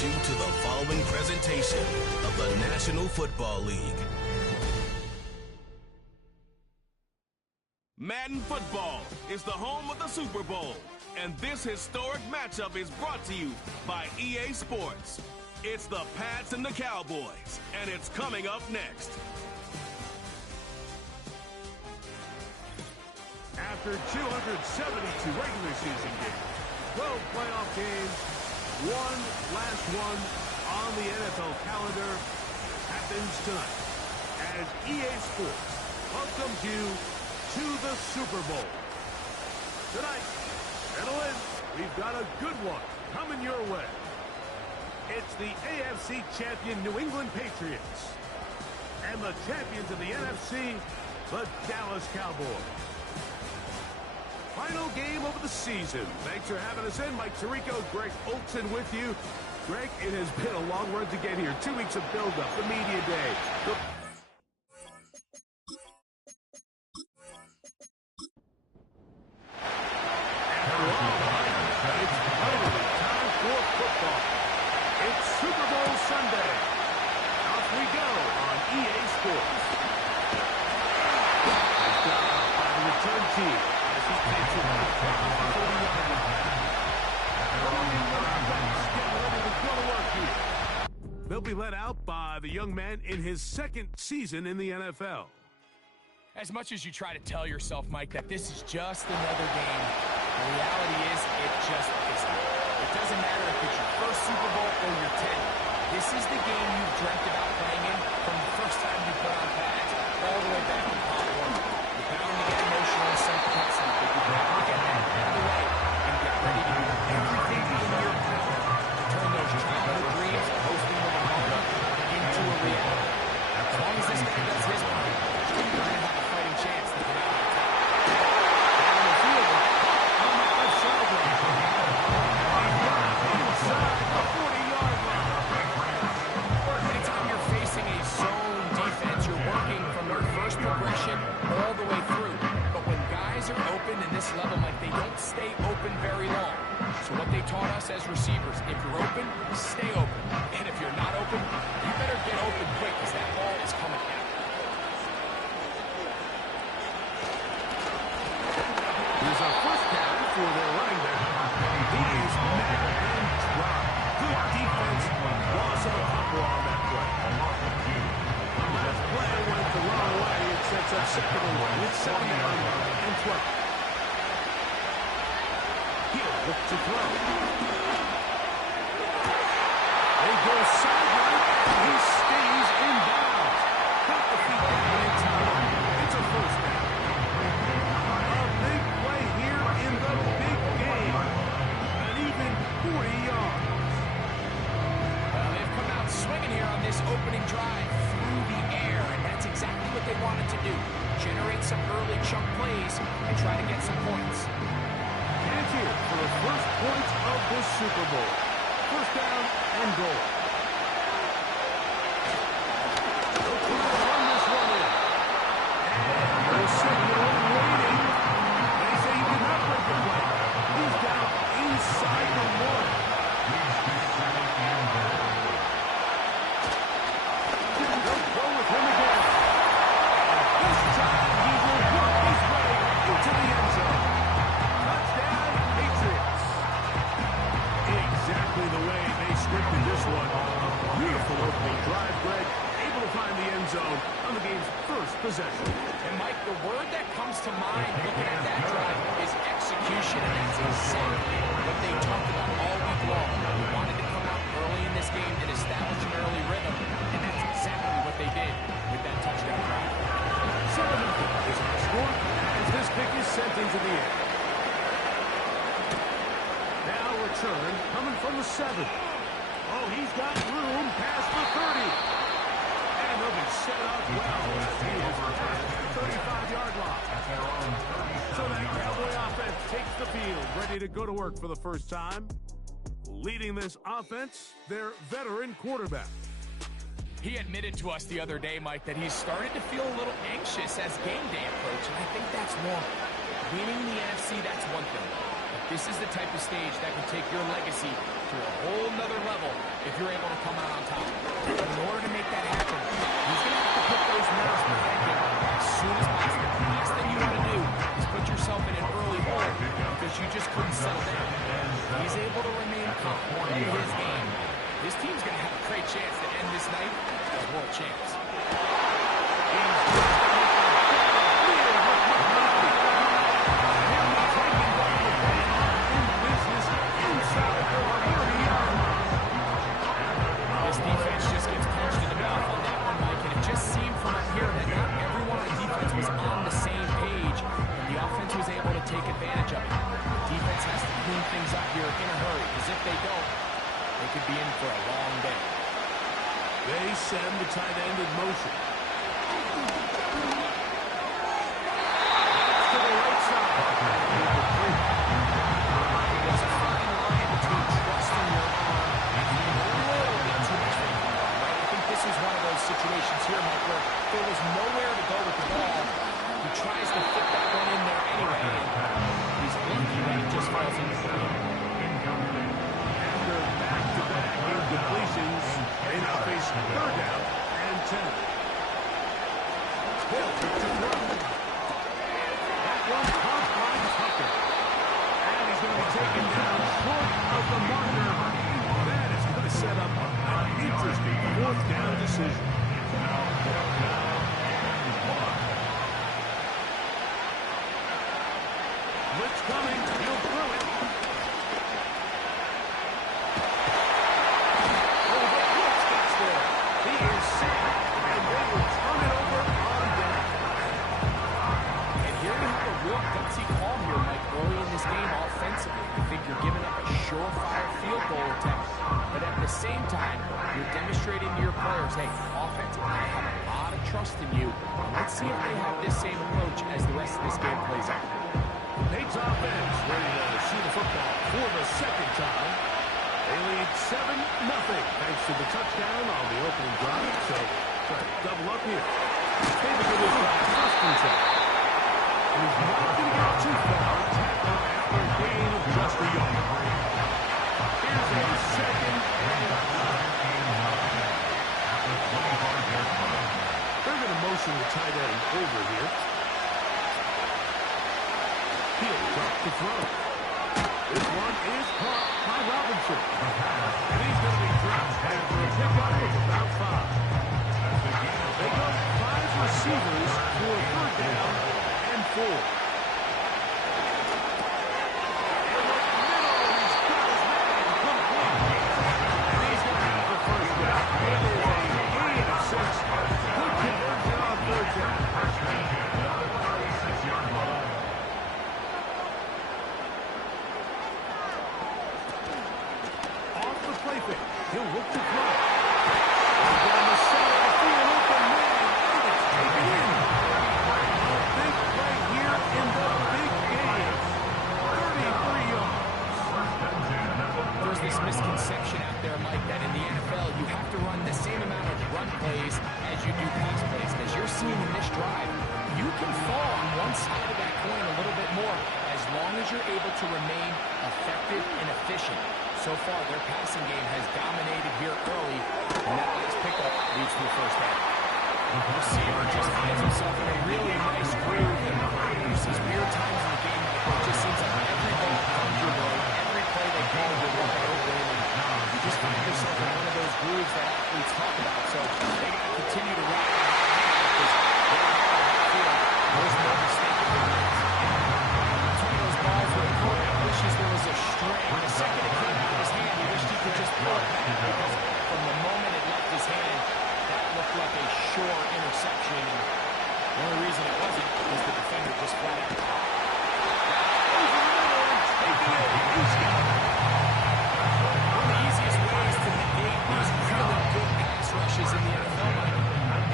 welcomes you to the following presentation of the National Football League. Madden Football is the home of the Super Bowl, and this historic matchup is brought to you by EA Sports. It's the Pats and the Cowboys, and it's coming up next. After 272 regular season games, 12 playoff games, one last one on the NFL calendar happens tonight as EA Sports welcomes you to the Super Bowl. Tonight, gentlemen, we've got a good one coming your way. It's the AFC champion New England Patriots and the champions of the NFC, the Dallas Cowboys. Final game of the season. Thanks for having us in. Mike Tirico, Greg Olson with you. Greg, it has been a long run to get here. 2 weeks of build-up, the media day. After all, it's finally time for football. It's Super Bowl Sunday. Off we go on EA Sports. Nice job by the return team. He takes it out from the 40-yard line. They'll be let out by the young man in his second season in the NFL. As much as you try to tell yourself, Mike, that this is just another game, the reality is it just isn't. It doesn't matter if it's your first Super Bowl or your 10th. This is the game you've dreamt about playing in from the first time you put on pads all the way back in Part 1. You're bound to get emotional in some capacity, but you're bound to get that out of the way and get ready to do everything in your power to turn those childhood dreams of hosting the Bahama into a reality. As long as this guy does his part, you're going to have a fighting chance to come out on top. Down the field, on the left sideline. Inside the 40-yard line. Anytime you're facing a zone defense, you're working from your first progression all the way through. But when guys are open in this level, Mike, they don't stay open very long. So what they taught us as receivers, if you're open, stay open. And if you're not open, you better get open quick because that ball is coming out. Here's our first down for their running back. He is mad and dry. Good defense. Loss of a couple on that play. Last play went the wrong way. It sets up second and 1. It's 7-yard line and 12. He'll look to throw. They go sideline. He stays in bounds. Got the feet down in time. It's a first down. A big play here in the big game. An even 40 yards. Well, they've come out swinging here on this opening drive through the air, and that's exactly what they wanted to do. Generate some early chunk plays and try to get some points. And here for the first points of this Super Bowl. First down and goal. They'll try to run this one in. And they'll signal waiting. They say he did not break the play. He's down inside the 1. They'll go with him again. This time he will work his way into the end zone. Touchdown, Patriots. Exactly the way they scripted this one. A beautiful opening drive, Greg. Able to find the end zone on the game's first possession. And, Mike, the word that comes to mind looking at that drive is execution, and that's exactly what they talked about all week long. They wanted to come out early in this game and establish an early rhythm, and that's exactly what they did with that touchdown drive. 7 is the score as this kick is sent into the air. Now return coming from the 7. Oh, he's got room past the 30. And they'll be set up well as he is past the 35-yard line. So that Cowboy offense takes the field, ready to go to work for the first time. Leading this offense, their veteran quarterback. He admitted to us the other day, Mike, that he's started to feel a little anxious as game day approached, and I think that's normal. Winning the NFC, that's one thing. But this is the type of stage that can take your legacy to a whole nother level if you're able to come out on top. But in order to make that happen, he's going to have to put those nerves behind him as soon as possible. The last thing you want to do is put yourself in an early hole because you just couldn't settle down. He's able to remain calm in his game. This team's going to have a great chance to end this night as world champs. This defense just gets punched in the mouth on that one, Mike, and it just seemed from up here that not everyone on defense was on the same page, and the offense was able to take advantage of it. The defense has to clean things up here in a hurry, because if they don't, they could be in for a long day. They send the tight end in motion. To the right side. There's a fine line between trusting your arm and being a little bit too much for your arm, right? I think this is one of those situations here, Mike, where there was nowhere to go with the ball. He tries to fit that one in there anyway, and he's lucky that it just falls in his hand. After back-to-back incompletions, they now face 3rd down and 10. Hill to throw. That one caught by Tucker. And he's going to be taken down short of the marker. That is going to set up an interesting 4th down decision. Blitz coming. He'll throw it. Oh, the blitz gets there. He is sacked, and they will turn it over on down. And here you have a real gutsy call here, Mike, early in this game offensively. I think you're giving up a surefire field goal attempt, but at the same time, you're demonstrating to your players, hey, offensively, I have a lot of trust in you. Let's see if they have this same approach as the rest of this game plays out. Nate's offense ready to shoot the football for the 2nd time. They lead 7-0 thanks to the touchdown on the opening drive. So try to double up here. They begin this drive 1st and 10. He's not going to get too far. Tackle after a gain of just a yard. Here's a 2nd and 5. They're going to motion the tight end over here. He'll drop the throw. This one is caught by Robinson. And he's going to be dropped after a pickup of about 5. They go 5 receivers for a 3rd down and 4. And with middle, he's got his man complete. And he's going to have the 1st down. It is a gain of 6. Good conversion on 3rd down. He'll look to throw. Down the center of the field, open man, and it's taken in. A big play here in the big game. 33 yards. There's this misconception out there, Mike, that in the NFL you have to run the same amount of run plays as you do pass plays. As you're seeing in this drive, you can fall on one side of that coin a little bit more as long as you're able to remain effective and efficient. So far, their passing game has dominated here early, and that last pickup leads to the 1st down. The receiver just finds himself in a really nice groove, and there's these weird times in the game where it just seems like every ball comes your way, every play they call you're wide open, and you just find yourself in one of those grooves that athletes talk about. So they got to continue to ride because they're out of that field. There's no mistake in their legs. It's one of those balls where the quarterback wishes there was a string. The second it came out of his hand, he wished he could just pull it back because from the moment it left his hand, that looked like a sure interception. And the only reason it wasn't was the defender just flat out. Over the middle and taking it. He's got it. One of the easiest ways to negate these really good pass rushes in the NFL, Mike,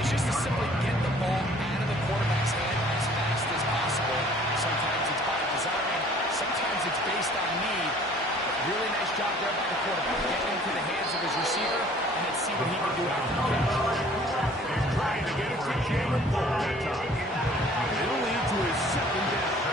is just to simply get the ball out of the quarterback's hand as fast as possible. Sometimes it's by design, sometimes it's based on need. But really nice job there by the quarterback, getting into the hands of his receiver, and let's see what he can do after the catch. He's trying to get it to Jalen Paul that time. It'll lead to his 2nd down.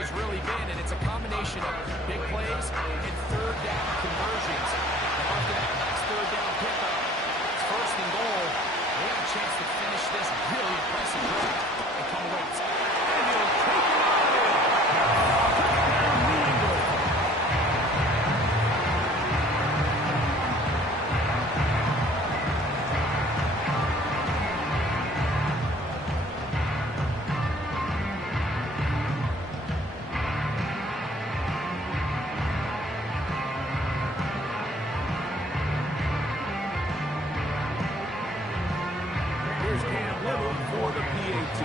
has really been, and it's a combination of big plays and third down conversions. And after that last third down pickup, it's first and goal. They have a chance to finish this really impressive drive and come away with something. And he'll take it on in. Touchdown, Eagles. Here's Cam Little for the PAT.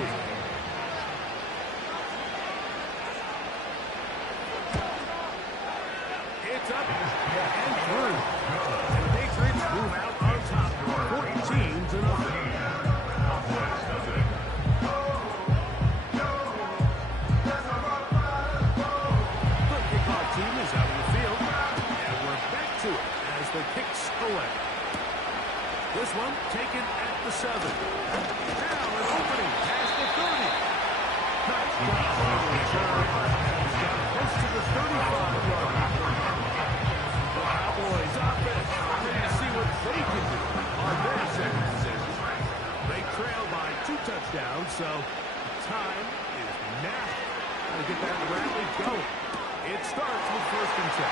It's up and through. And the Patriots move out on top, 14-0. The kickoff team is out in the field, and we're back to it as the kicks away. This one taken at the 7. Now an opening past the 30. Nice job on the return. He's got close to the 35-yard line. The Cowboys offense ready to see what they can do on their second possession. They trail by 2 touchdowns, so time is now. Got to get that rally going. It starts with 1st and 10.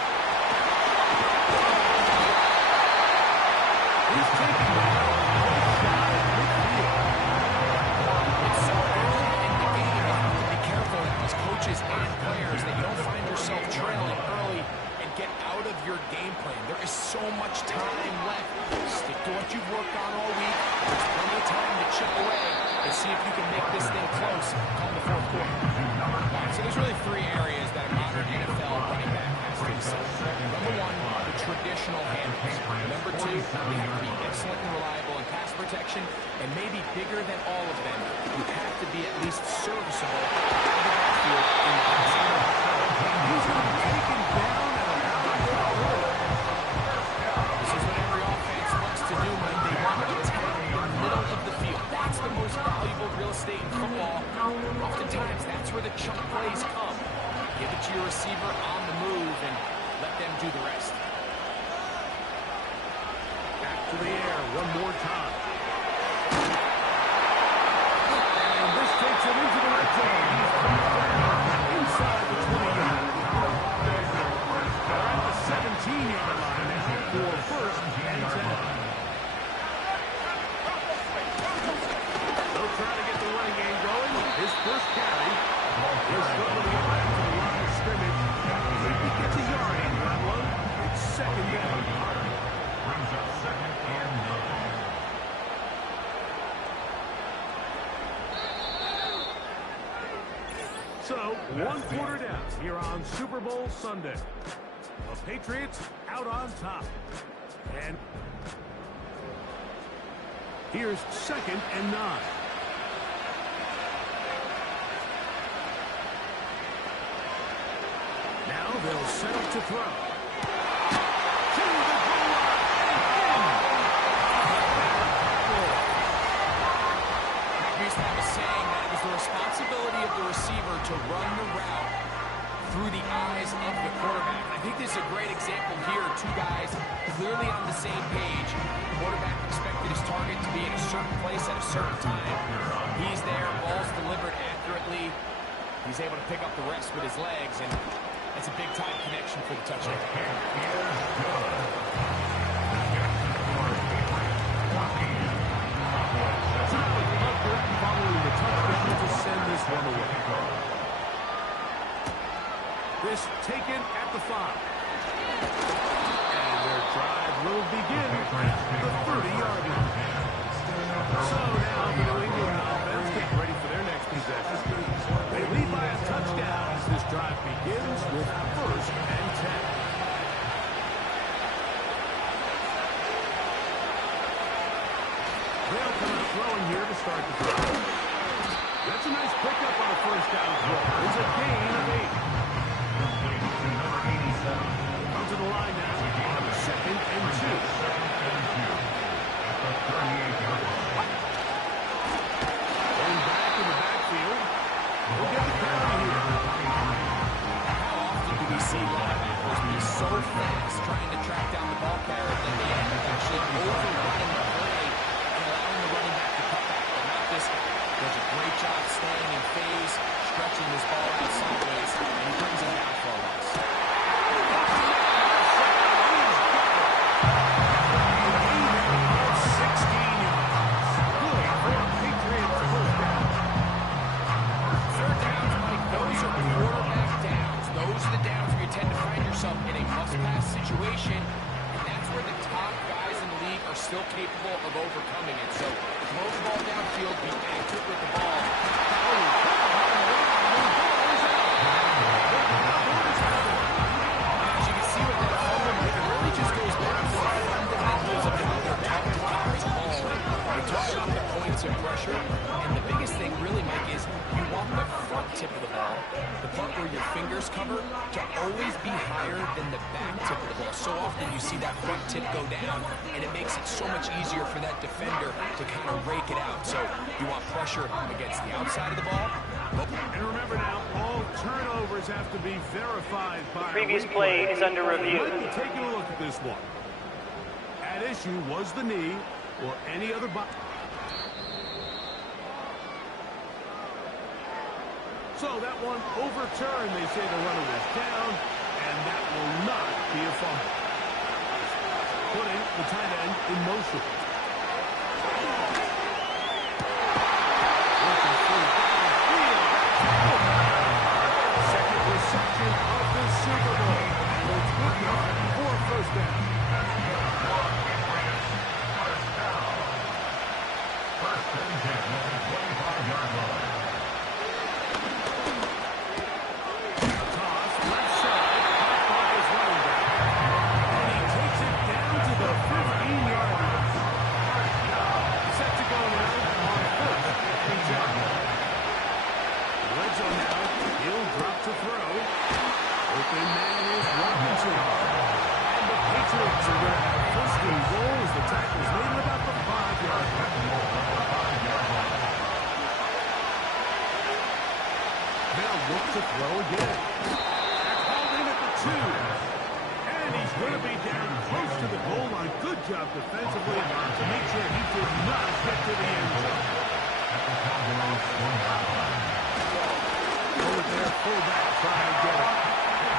He's taking the shot at midfield. It's so early in the game, you have to be careful as coaches and players that you don't find yourself trailing early and get out of your game plan. There is so much time left. Stick to what you've worked on all week. There's plenty of time to chip away and see if you can make this thing close come the 4th quarter. All right, so there's really 3 areas that a modern NFL running back has to excel. Number 1, the traditional handles. Number 2, you have to be excellent and reliable in pass protection, and maybe bigger than all of them, you have to be at least serviceable out of the backfield in the passing. He's going to be taken down at about 4. This is what every offense looks to do when they want to attack the middle of the field. That's the most valuable real estate in football. Oftentimes, that's where the chunk plays come. Give it to your receiver on the move and let them do the rest. Back to the air one more time. And this takes him into the red zone. He's inside the 20-yard. They're at the 17-yard line now for 1st and 10. They'll try to get the running game going. His first carry is struggling to get back to the line of scrimmage. If he gets a yard on that one, it's 2nd down. Brings up 2nd and 9. So, 1 quarter down here on Super Bowl Sunday. The Patriots out on top. And here's 2nd and 9. Now they'll set up to throw. To the goal line. Used to have a saying that it was the responsibility of the receiver to run the route through the eyes of the quarterback. I think this is a great example here. 2 guys clearly on the same page. The quarterback expected his target to be in a certain place at a certain time. He's there, ball's delivered accurately. He's able to pick up the rest with his legs, and that's a big-time connection for the touchdown. Following the touchdown to send this one away. This taken at the 5. And their drive will begin at the 30-yard line. So now the New England offense gets ready for their next possession. They lead by a touchdown as this drive begins with 1st and 10. They'll come out throwing here to start the drive. That's a nice pickup on a 1st down throw. It's a gain of 8. Comes to the line now on 2nd and 2. Going back in the backfield. We'll get the carry here. see linebackers be so fast trying to track down the ball carrier that they end up actually overrunning the play and allowing the running back to cut back. But not this guy. Does a great job staying in phase, stretching this ball out sideways, and he brings him down for a loss. Third downs, Mike, those are quarterback downs. Those are the downs where you tend to find yourself in a must-pass situation, and that's where the top guys in the league are still capable of overcoming it. So throw the ball downfield, be accurate with the ball. As you can see with that fumble, Mike, it really just goes back to the fundamentals of how they're taught to this ball. They talk about the points of pressure, and the biggest thing really, Mike, is you want the front tip of the ball, the part where your fingers cover, to always be higher than the back tip of the ball. So often you see that front tip go down, and it makes it so much easier for that defender to kind of rake it out. So you want pressure against the outside of the ball. And remember now, all turnovers have to be verified by Previous play is under review. Taking a look at this one. At issue was the knee or any other body. So that one overturned. They say the runner was down, and that will not be a fumble. Putting the tight end in motion. Second reception of the Super Bowl. And it's good enough for a first down. First and 10 on the 25-yard line. Toss left side, caught by his running back. And he takes it down to the 15-yard line. Set to go now on first and 10. Red zone now. He'll drop to throw. Open man is Robinson. And the Patriots are going to have first and goal as the tackle's made at about the 5-yard line. They'll look to throw again. That's hauled in at the 2. And he's going to be down close to the goal line. Good job defensively to make sure he did not get to the end zone. Over there, fullback trying to get it.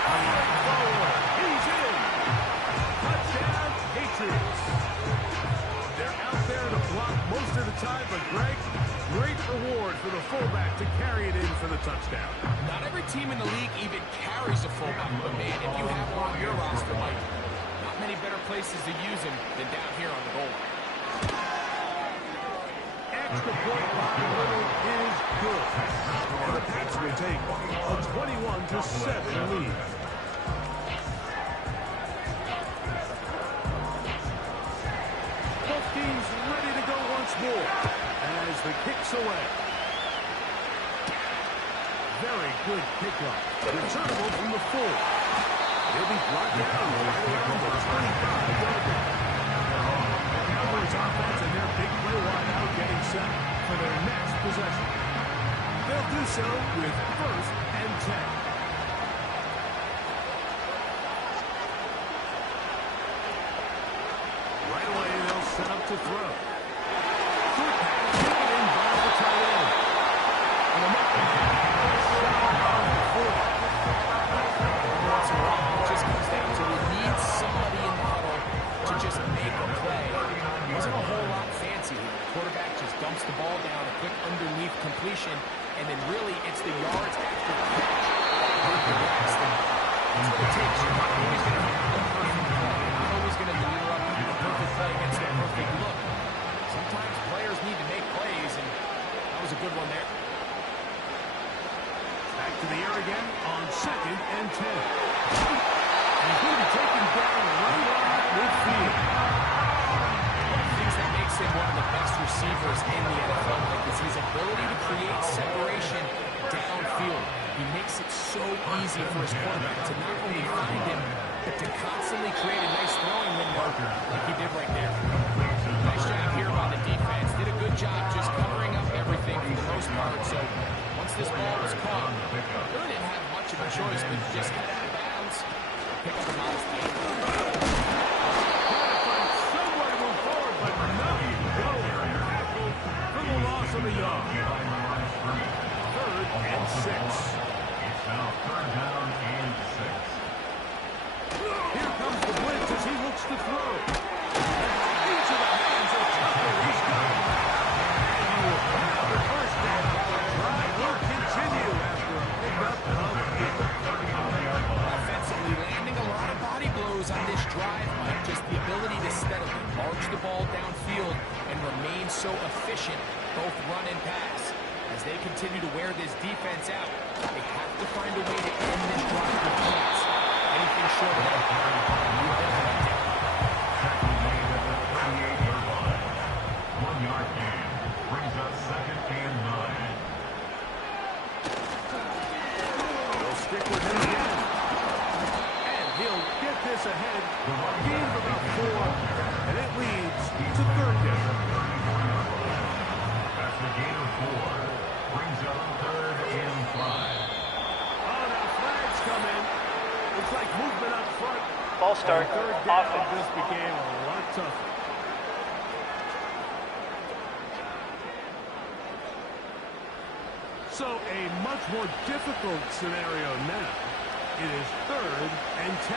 Forward. He's in. Touchdown, Patriots. They're out there to block most of the time, but Greg, great reward for the fullback to carry it in for the touchdown. Not every team in the league even carries a fullback, but man, if you have one on your roster, Mike, not many better places to use him than down here on the goal line. Extra point by Little is good. And the Pats will take a 21-7 lead. Both teams ready to go once more as the kick's away. Very good kickoff. Returnable from the 4. He'll be brought down right around the 25-yard line. Cowboys offense and their big play wideout getting set for their next possession. They'll do so with first and 10. Right away, they'll set up to throw. Quick pass taken in by the tight end. And a What's wrong? It just comes down to we need somebody in the huddle to just make a play. It wasn't a whole lot fancy here. The quarterback just dumps the ball down, a quick underneath completion, and then really it's the yards after the catch. That's what it takes. You're not always going to have the perfect play. You're not always going to dial up the perfect play against the perfect look. Sometimes players need to make plays, and that was a good one there. back to the air again on second and 10. And he's going to be taken down right around midfield. One of the things that makes him one of the best receivers in the NFL, Mike, is his ability to create separation downfield. He makes it so easy for his quarterback to not only find him, but to constantly create a nice throwing window like he did right there. Nice job here by the defense. Did a good job just covering up everything for the most part. So once this ball was caught, really didn't have much of a choice, but just got out of bounds defense. Pick up a modest gain. Somewhere to move forward, but no. Tackle for the loss of a yard. 3rd and 6. It's now 3rd down and 6. Here comes the blitz as he looks to throw. Each of the hands are tougher. He's got it. And he will have the first down. Drive will continue after a pickup of 8. Offensively landing a lot of body blows on this drive, Mike. Just the ability to steadily march the ball downfield and remain so efficient, both run and pass. As they continue to wear this defense out, they have to find a way to end this drive with points. Anything short of that, you are affected. Tackle made at the 38-yard line. 1-yard gain brings up 2nd and 9. They'll stick with him again. And he'll get this ahead. Gain of about 4, and it leads to 3rd down. That's the gain of 4. Brings up 3rd and 5. Oh, now flags come in. Looks like movement up front. Ball start. And 3rd down Offense. just became a lot tougher. So a much more difficult scenario now. It is 3rd and 10.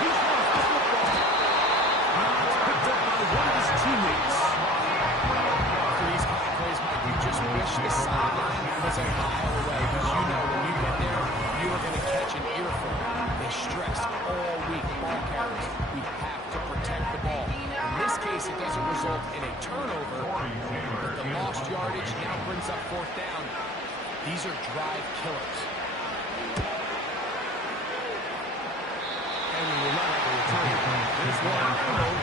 He's lost the football. Now it's picked up by one of his teammates. For these kind of plays, Mike, you just wish the sideline was a mile away. Because you know when you get there, you are going to catch an earful. They stress all week, ball carriers. We have to protect the ball. In this case, it doesn't result in a turnover, but the lost yardage now brings up 4th down. These are drive killers. And we will not have a return. This one out of bounds.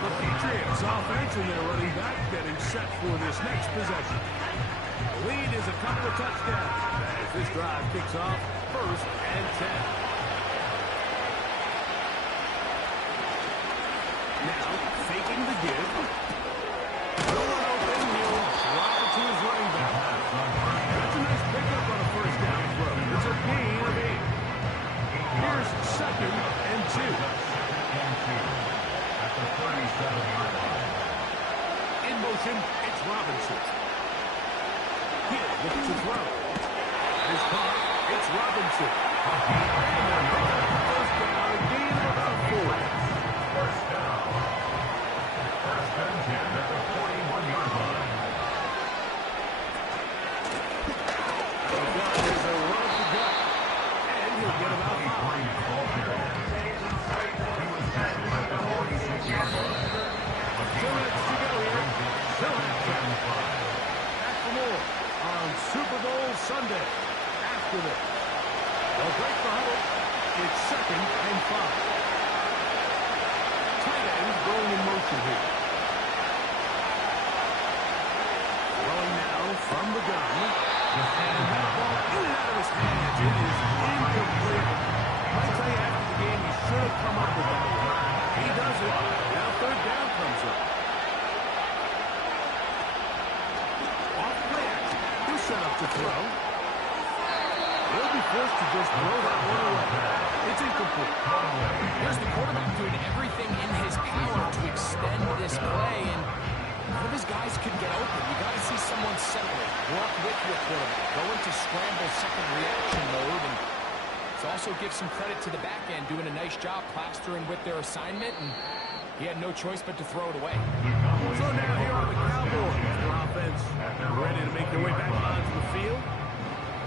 The Patriots offense and their running back getting set for this next possession. The lead is a couple of touchdowns as this drive kicks off 1st and 10. Now, faking the give. Going open, he'll drop it to his running back. That's a nice pickup on a 1st down throw. It's a gain of 8. Here's 2nd and 2. At the 37-yard line. In motion, it's Robinson. Hill looks to throw. His caught. It's Robinson. And they're picking up the 1st down, a gain of about 4. 1st down. 1st and 10 at the 41-yard line. The gun is a run up the gut. And he'll get about 5. He was tackled at the 46-yard line. 2 minutes to go here. Still action. Back for more on Super Bowl Sunday. After this, they'll break the huddle. It's 2nd and 5. Tight end going in motion here. Throwing now from the gun. And that ball in and out of his hands. It is incomplete. I tell you, after the game, he should have come up with that one. He does it. Now 3rd down comes up. Off play action. He'll set up to throw. He'll be forced to just throw that one away. It's incomplete. Here's the quarterback doing everything in his power to extend this play, and none of his guys could get open. You got to see someone separate, work with your quarterback, go into scramble second reaction mode, and it also gives some credit to the back end doing a nice job plastering with their assignment, and he had no choice but to throw it away. So now here are the Cowboys. Their offense ready to make their way back onto the field.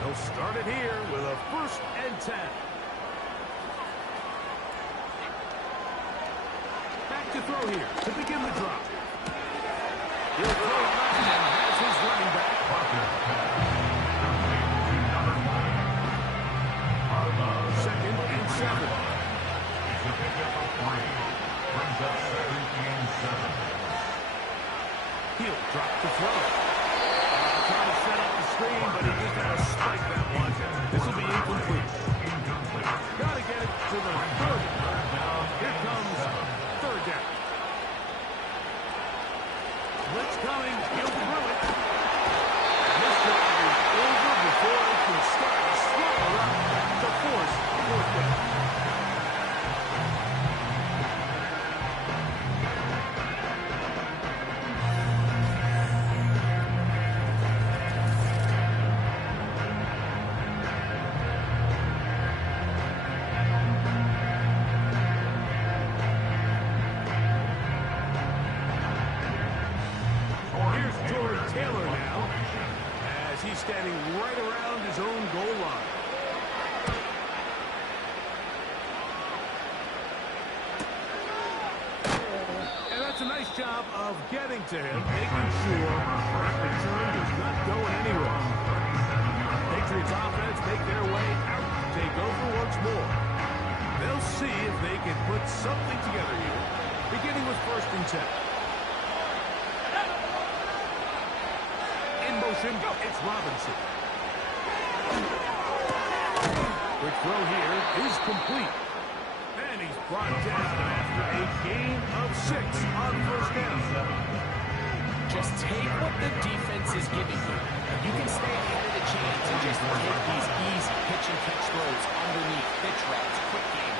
They'll start it here with a 1st and 10. Back to throw here to begin the drop. He'll throw it left and has his running back. 2nd and 7. It's a pickup of 3. Brings up 2nd and 7. He'll drop to throw. Trying to set up the screen, but he just had to spike that one. This will be incomplete. Got to get it to the 30. Here comes 3rd down. Blitz coming. He'll he's standing right around his own goal line. And that's a nice job of getting to him, making sure that return is not going anywhere. Patriots offense make their way out to take over once more. They'll see if they can put something together here, beginning with 1st and 10. In motion, it's Robinson. Quick throw here is complete. And he's brought down after a gain of 6 on 1st down. Just take what the defense is giving you. You can stay ahead of the chains and just take these easy pitch and catch throws underneath, pitch routes, quick game.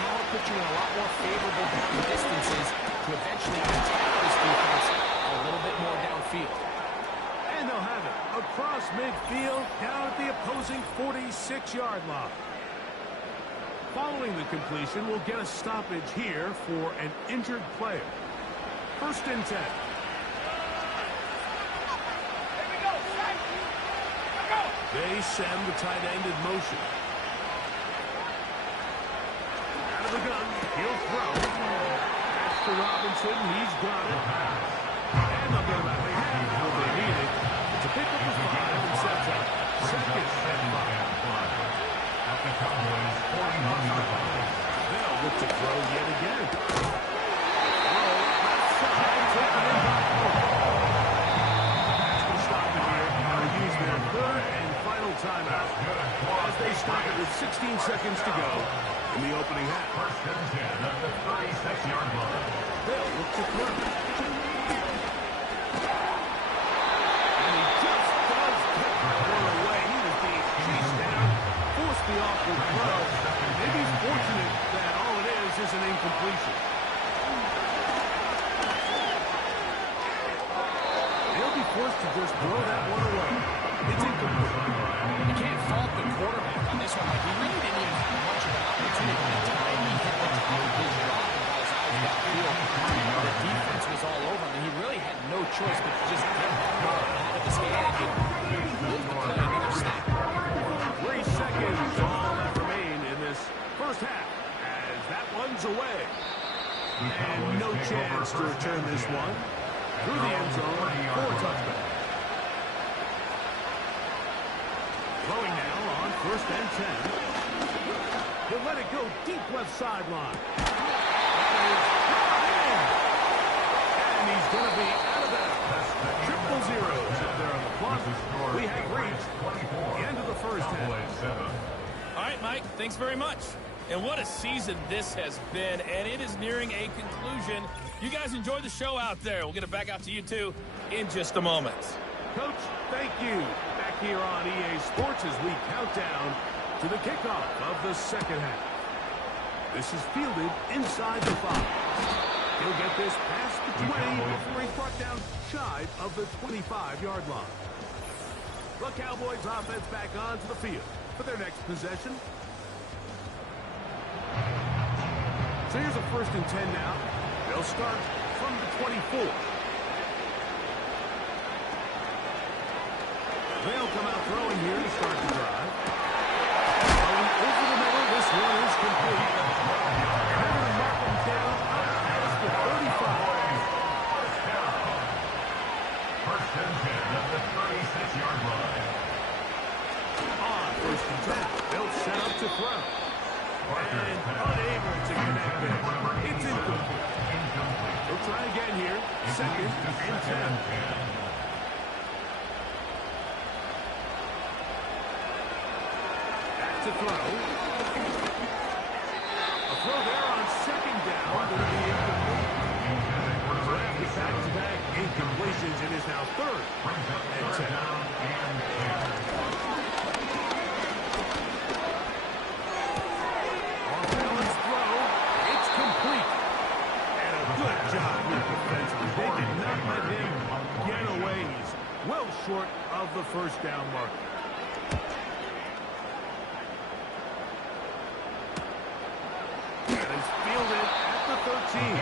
Now it'll put you in a lot more favorable distances to eventually attack this defense a little bit more downfield. And they'll have it across midfield down at the opposing 46-yard line. Following the completion, we'll get a stoppage here for an injured player. 1st and 10. They send the tight end in motion. Out of the gun, he'll throw. Pass to Robinson, he's got it. And they'll get about half what they needed to pick up the 5 and set up 2nd and 5. At the Cowboys' 41-yard line. They'll look to throw yet again. Throw left side, taken in by Cole. Pass will stop it here. They'll use their 3rd and final timeout as they stop it with 16 seconds to go in the opening half. 1st and 10 at the 36-yard line. They'll look to throw. And he just does take the ball away. He was being chased down, forced the awkward throw. Maybe he's fortunate that all it is an incompletion. They'll be forced to just throw that one away. It's incomplete. You can't fault the quarterback on this one. Like, he really didn't even have much of an opportunity. By the time he hit the top of his drop and got his eyes downfield, the defense was all over him, and he really had no choice but to just get that ball out of his hand and move the play another step. 3 seconds, all that remain in this first half, as that one's away. And no chance to return this one through the end zone for a touchback. Throwing now on 1st and 10. He'll let it go deep left sideline. And he's going to be out of bounds. Triple zeros up there on the clock. We have reached the end of the first half. All right, Mike, thanks very much. And what a season this has been, and it is nearing a conclusion. You guys enjoy the show out there. We'll get it back out to you, too, in just a moment. Coach, thank you. Back here on EA Sports as we count down to the kickoff of the second half. This is fielded inside the 5. He'll get this past the 20 before he's brought down shy of the 25-yard line. The Cowboys offense back onto the field for their next possession. So here's a 1st and 10 now. They'll start from the 24. They'll come out throwing here to start the drive. Going over the middle, this one is complete. They're going to mark them down up past the 35. 1st and 10 at the 36-yard line. On 1st and 10, they'll set up to throw. And unable to connect there. It's incomplete. They'll try again here. 2nd and 10. To throw. A throw there on 2nd down. Going to be incomplete. So after back-to-back incompletions, it is now 3rd and 10. Off-balance throw. It's complete. And a good job with defensemen. They did not let him get away. He's well short of the 1st down marker. Fielded at the 13. And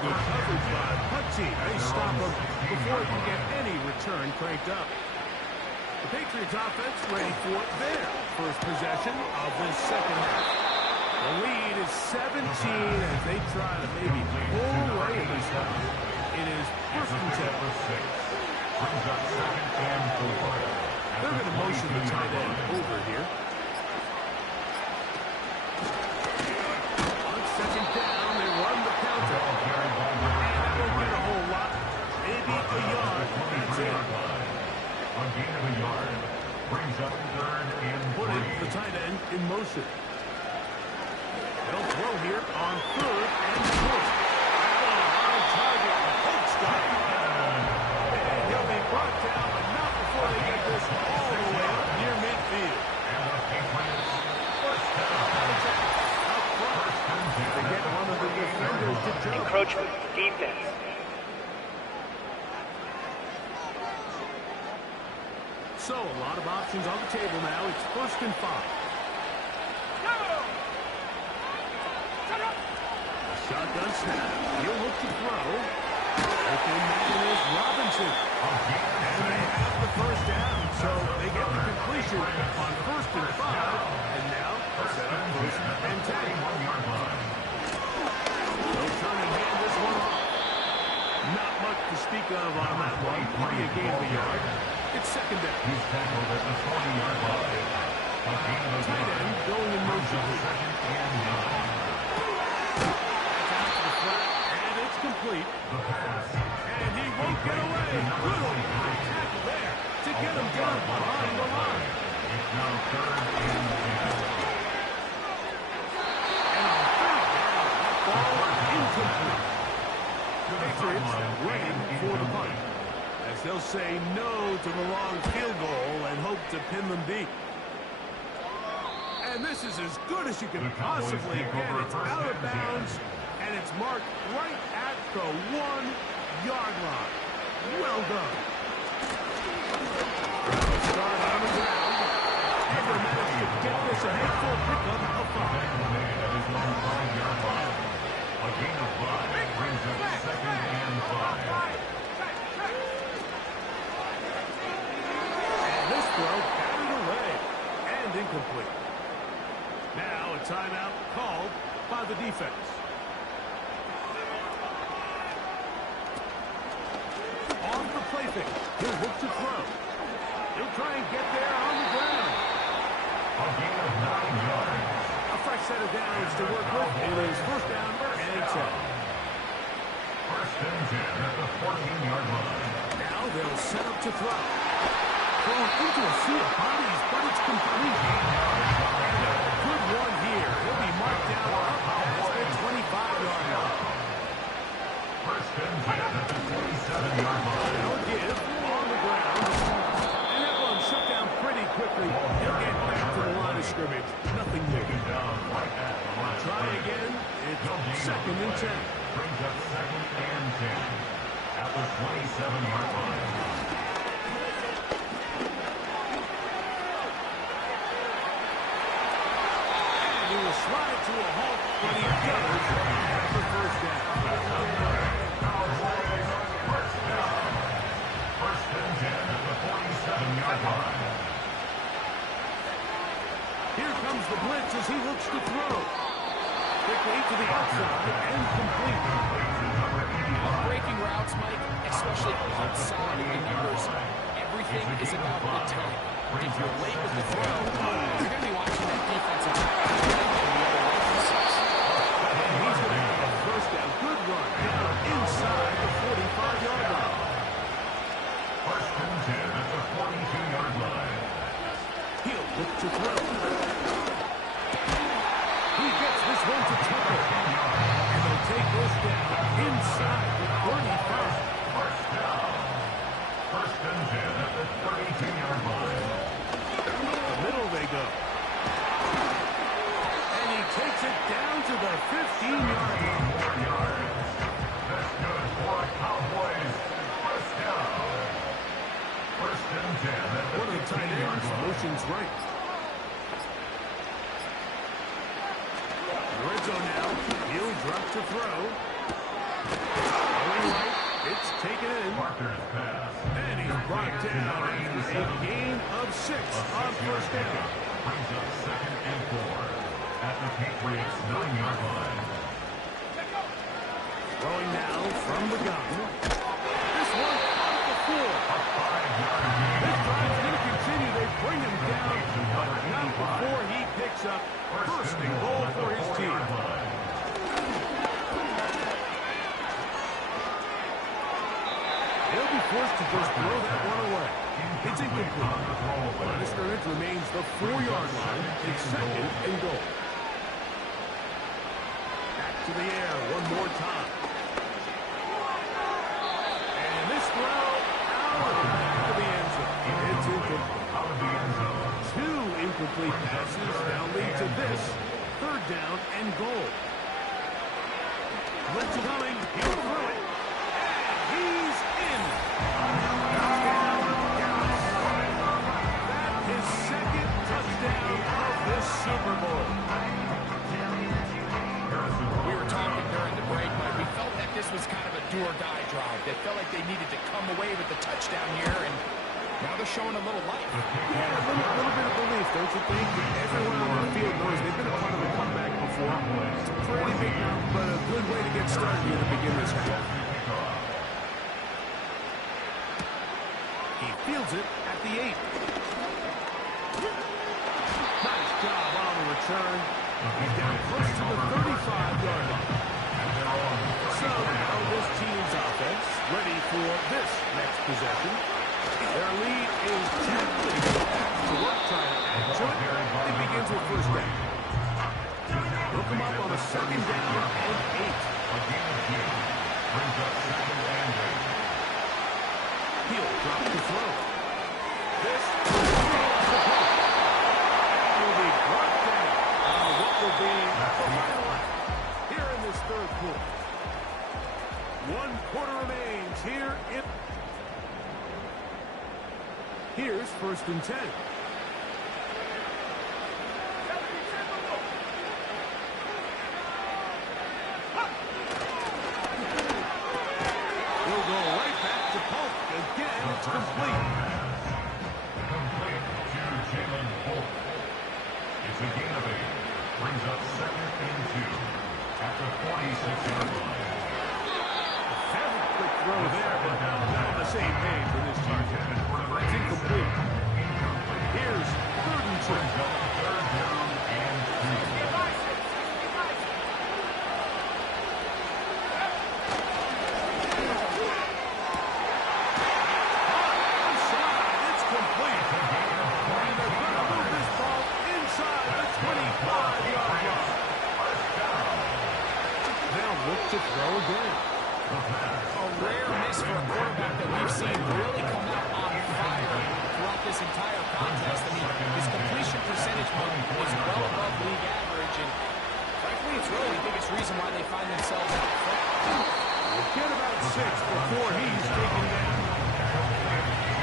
good coverage by Putty. They stop him before he can get any return cranked up. The Patriots offense ready for their first possession of this second half. The lead is 17 as they try to maybe pull away in this one. It is first and 10. They're going to motion the tight end over here. On second down, they run the counter. And that won't get a whole lot. Maybe a yard. That's it. A gain of a yard. Brings up third and Putting the tight end in motion. They'll throw here on third and short. On target. Hope's got it. And he'll be brought down, but not before they get this all the way up near midfield. And the Patriots first down. Up front. They get one of the defenders to jump. Encroachment defense. So, a lot of options on the table now. It's first and 5. Shotgun snap. He'll look to throw. Open man is Robinson. And they have the first down. So, they get the completion on first and 5. And now, set up first and 10. They'll turn and hand this one off. Not much to speak of on that one. Maybe a gain of a yard. It's second down. He's tackled at the 40-yard line. A gain of a Tight yard. end going in motion. Second and 9. Out to the flat, and it's complete. The pass. And he won't get away. Good old tackle there to get him down behind the line. It's now third and 10. And on third down, ball incomplete. Patriots waiting for the punt, as they'll say no to the long field goal and hope to pin them deep. And this is as good as you can possibly get. It's out of bounds, and it's marked right at the 1-yard line. Well done. Start on the ground, and they managed to get this ahead for a pickup of 5. A gain of 5 brings up second and 5. And this throw carried away and incomplete. Now a timeout called by the defense. On the play fake, he'll look to throw. He'll try and get there on the ground. A gain of 9 yards. A fresh set of downs to work with. It is first down and 10. First and 10 at the 14-yard line. Now they'll set up to throw. Thrown into a sea of bodies, but it's complete. And a good one here. He'll be marked down up past the 25-yard line. First and 10 at the 27-yard line. They'll give on the ground. And that one shut down pretty quickly. He'll get back to the line of scrimmage. Nothing new. Down right at the line. Try again. It's second and 10. Brings up second and 10 at the 27-yard line. And he will slide to a halt, but he does have the first down. First and 10 at the 47-yard line. Here comes the blitz as he looks to throw. Quickly to the outside and complete. Breaking routes, Mike, especially outside of the numbers, everything is about the time. If you're late with the throw, you're going to be watching that defensive back on the other right. And he's going to have a first down. Good run down inside the 45-yard line. First and 10 at the 42-yard line. He'll look to throw. He gets this one to Tucker. And they'll take this down inside the 45. First down. First and 10 at the 32-yard line. The middle they go. And he takes it down to the 15-yard line. 4 yards. That's good for a Cowboys first down. First and 10 at the One of the tight 15-yard ends line. motions right. Rizzo now. He'll drop to throw. Going right. It's taken in. Parker's pass. And he's brought down. A gain 6 on first down. Brings up 2nd and 4 at the Patriots' 9-yard line. Throwing now from the gun. This one off the floor. A 5-yard gain. This drive's going to continue. They bring him down, but not before he picks up first and goal for his team. He'll be forced to just throw that one away. It's incomplete. But this scrimmage remains the 4-yard line. It's 2nd and goal. Back to the air one more time. And this throw out to the end zone. It's incomplete. Out of the end zone. 2 incomplete passes now lead to this 3rd down and goal. Blitz coming. He'll throw it. And he's in. Touchdown, Dallas. That is 2nd touchdown of this Super Bowl. We were talking during the break, Mike. We felt that this was kind of a do-or-die drive. They felt like they needed to come away with the touchdown here, and now they're showing a little life. Yeah, a little bit of belief, don't you think? Everyone on the field knows they've been a part of a comeback before. It's a pretty big number, but a good way to get started here to begin this half. He fields it at the 8. Nice job on the return. He's down close to the 35-yard line. So now this team's offense ready for this next possession. Their lead is 2. To work trying to add to it. It begins with first down. Look them up on a 2nd down and 8. Brings up 2nd and 8. He'll drop the throw. This will be brought down on what will be the final act here in this 3rd quarter. 1 quarter remains here in... Here's 1st and 10. He'll go right back to Polk. Again, it's complete. Complete to Jalen Polk. It's a gain of 8. Brings up 2nd and 2 at the 46-yard line. Very quick throw there, but not on the same page with his target. It's incomplete. Here's 3rd and 2. 3rd down and 2. Inside, it's complete. And they're going to move this ball inside the 25-yard line. They'll look to throw again. A rare miss for a quarterback that we've seen really come out on fire throughout this entire contest. I mean, his completion percentage is well above league average, and frankly, it's really the biggest reason why they find themselves out front. We'll get about 6 before he's taken down.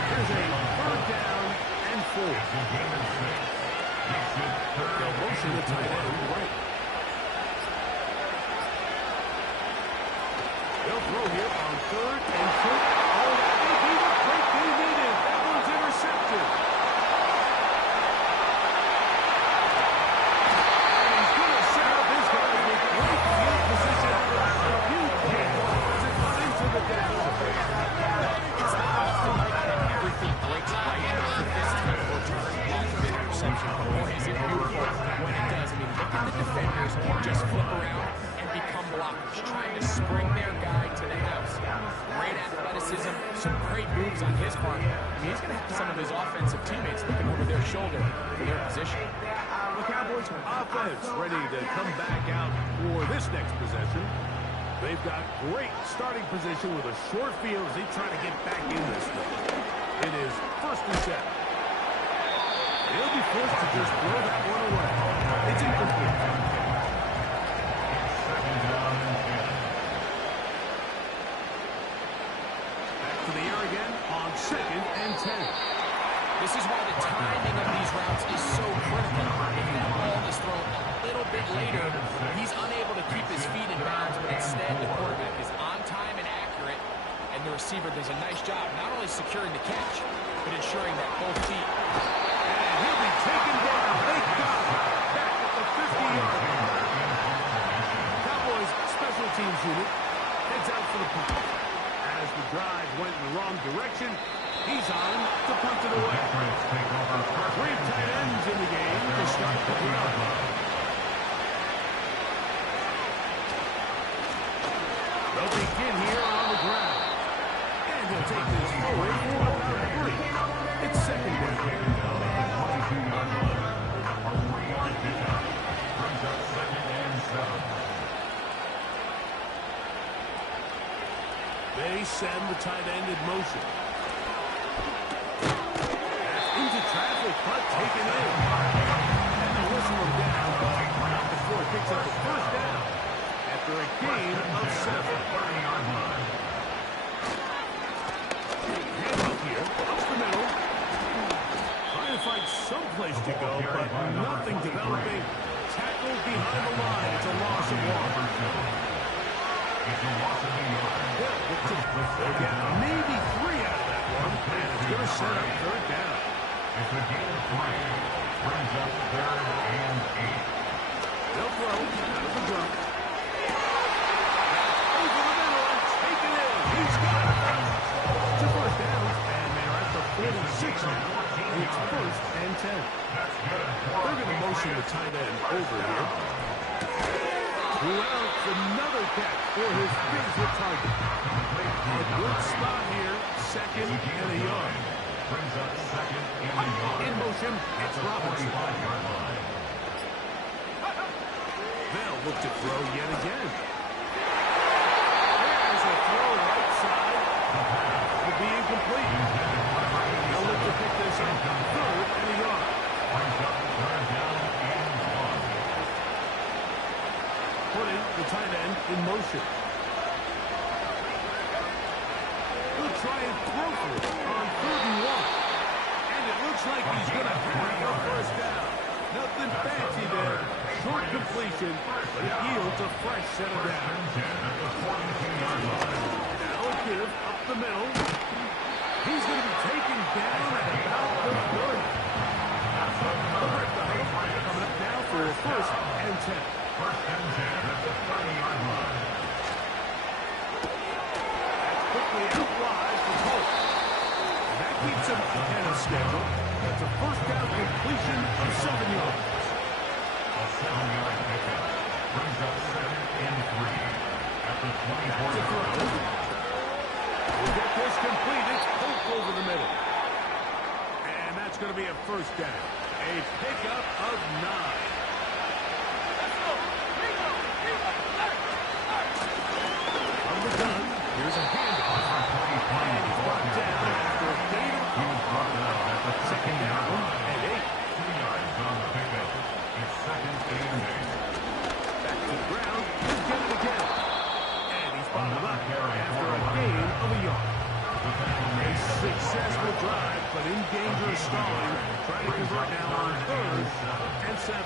Here's a 3rd down and 4. They'll motion the tight end right. They'll throw here on 3rd and 4. Oh, that may be the break they needed. That one's intercepted. And he's going to set up his guys with great field position. A huge kick to cut into the down. It's not often like that everything breaks right after this type of return off of interception. But boy, is it beautiful when it does. I mean, look at the defenders just flip around and become blockers, trying to spring their guy to the house. Great athleticism, some great moves on his part. I mean, he's going to have some of his offensive teammates looking over their shoulder for their position. The Cowboys offense ready to come back out for this next possession. They've got great starting position with a short field as they try to get back in this one. It is 1st and 7. They'll be forced to just throw that one away. It's incomplete. 2nd down and 10. Back to the air again on 2nd and 10. This is why the timing of these routes is so critical. If that ball is thrown a little bit later, he's unable to keep his feet in bounds, but instead the quarterback is on time and accurate, and the receiver does a nice job not only securing the catch, but ensuring that both feet the tight end in motion. That's into traffic, but taken in. And they whistle him down. Out before it picks up the first down after a gain of 7. Hand up here, up the middle. Trying to find someplace to go, but nothing developing. Tackled behind the line. It's a loss of 1. It's a loss of a yard. They'll get maybe 3 out of that one, and it's going to set up third down. It's a gain of 3. Brings up 3rd and 8. They'll throw out of the jump. Over the middle and taken in. He's got it. It's a first down, and they're at the 46 now. It's 1st and 10. They're going to motion the tight end over here. Well, another catch for his favorite target. A good spot here, 2nd and a yard. Brings up 2nd and a yard. In motion, it's Robinson. They'll look to throw yet again. There's a throw right side. It'll be incomplete. They'll look to pick this up. 3rd and a yard. Brings up 3rd down and 1. Putting the tight end in motion. He'll try and throw for it on 3rd and 1. And it looks like he's going to have a first down. Nothing fancy there. Short completion, but it yields a fresh set of downs. Now a give up the middle. He's going to be taken down at about the 30. Coming up now for a 1st and 10. 1st and 10 at the 30-yard line. That's quickly out wide for Polk. That keeps him ahead of schedule. That's a first down completion of 7 yards. A 7-yard pickup. Brings up 2nd and 3 at the 24-yard line. We'll get this complete. It's Polk over the middle. And that's going to be a first down. A pickup of 9. From the gun, here's a handoff. And he's brought down after a gain of 2nd down and 8. 2 yards on the pickup. It's 2nd and 8. Back to the ground. He'll get it again. And he's bottled up after a gain of a yard. A successful drive, but in danger of stalling. Trying to convert now on 3rd and 7.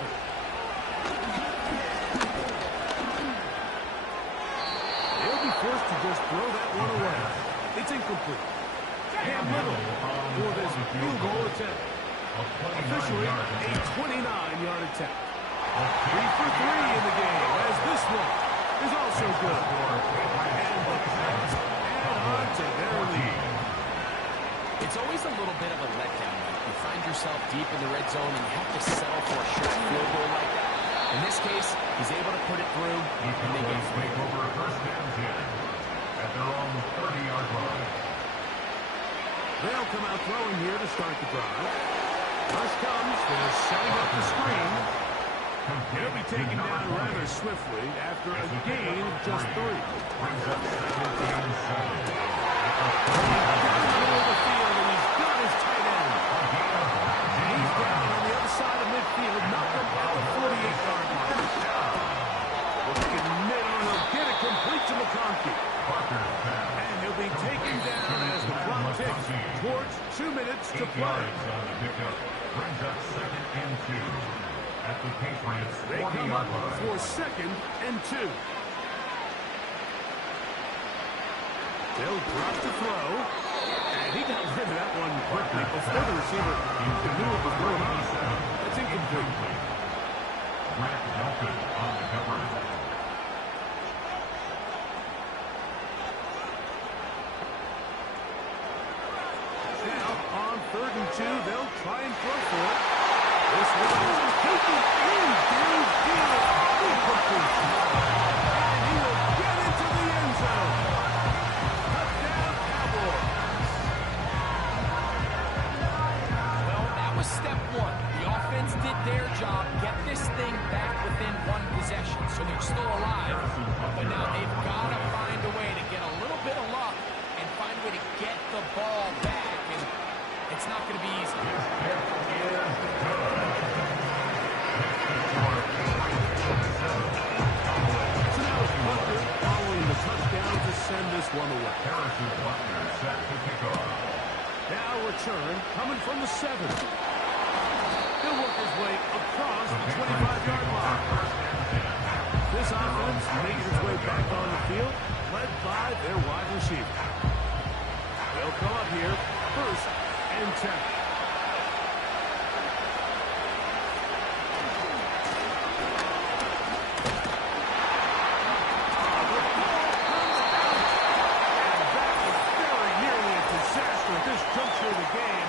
They'll be forced to just throw that one away. It's incomplete. Cam Little for this field goal attempt. Officially a 29-yard attempt. 3 for 3 in the game, as this one is also good. And the Pats add on to their lead. It's always a little bit of a letdown when you find yourself deep in the red zone and you have to settle for a short field goal like that. In this case, he's able to put it through, and they get Take over 1st and 10 at their own 30-yard line. They'll come out throwing here to start the drive. Rush comes. They're setting up the screen. He'll be taken down rather swiftly after a gain of just 3. Brings up 2nd and 7. Down the middle of the field, and he's got his tight end. And he's down on the other side of midfield, Malcolm at the 48-yard line. Looking middle, he'll get it complete to McConkey. And he'll be taken down as the clock ticks towards 2 minutes to play. Brings up 2nd and 2 at the Patriots' They come 40-yard up line. for 2nd and 2. They'll drop the throw. And he got rid of that one quickly before the receiver knew it was going on. That's incomplete. Grant Delphin on the cover. Now, on 3rd and 2, they'll try and throw for it. This one is taken in downfield. Incompletion. And he will get into the end zone. Touchdown, Cowboys. Well, that was step 1. The offense did their job, get this thing back within 1 possession, so they're still alive. But now they've got to find a way to get a little bit of luck and find a way ball back, and it's not going to be easy. So now it's Butler following the touchdown to send this one away. Harrison Butler set to kick off. Now return coming from the 7. He'll work his way across the 25-yard line. This offense making its way back on the field, led by their wide receiver. They'll come up here, 1st and 10.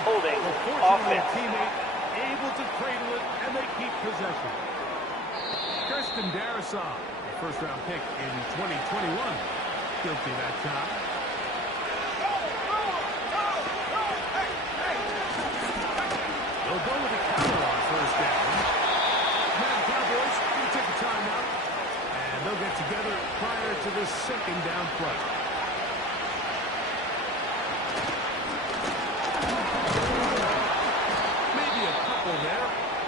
Holding, Fortunately, a teammate able to cradle it, and they keep possession. Kirsten Darrisaw, first-round pick in 2021. Guilty that time. They'll go with a counter on 1st down. Now the Cowboys will take a timeout, and they'll get together prior to this 2nd down play.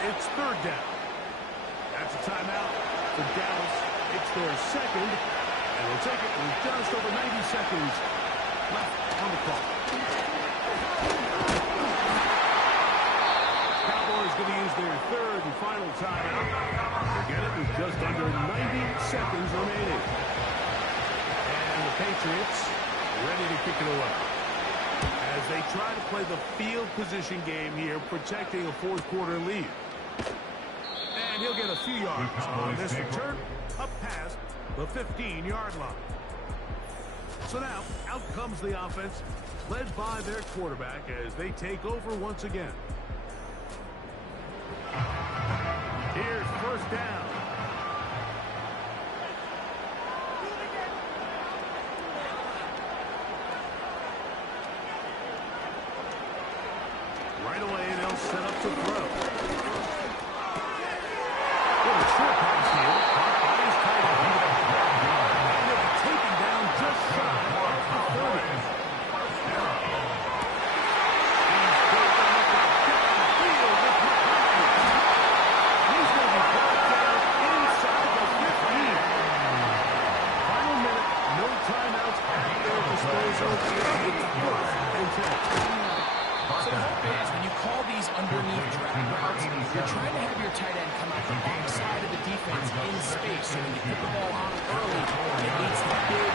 It's 3rd down. That's a timeout for Dallas. It's their 2nd, and they'll take it with just over 90 seconds left on the clock. Cowboys going to use their 3rd and final timeout. They'll get it with just under 90 seconds remaining. And the Patriots ready to kick it away, as they try to play the field position game here, protecting a 4th-quarter lead. And he'll get a few yards on this return, up past the 15-yard line. So now, out comes the offense, led by their quarterback as they take over once again. Here's 1st down. Right away, they'll set up to throw. What a short pass here. By his tight end. And they'll be taken down just shy of the 30. He's broken up downfield with McCarthy. He's going to be brought down inside the 15. Final minute, no timeouts at their disposal. It's 1st and 10. So the hope is, when you call these underneath drag routes, you're trying to have your tight end come out the backside of the defense in space. So when you put the ball on early, it leads to big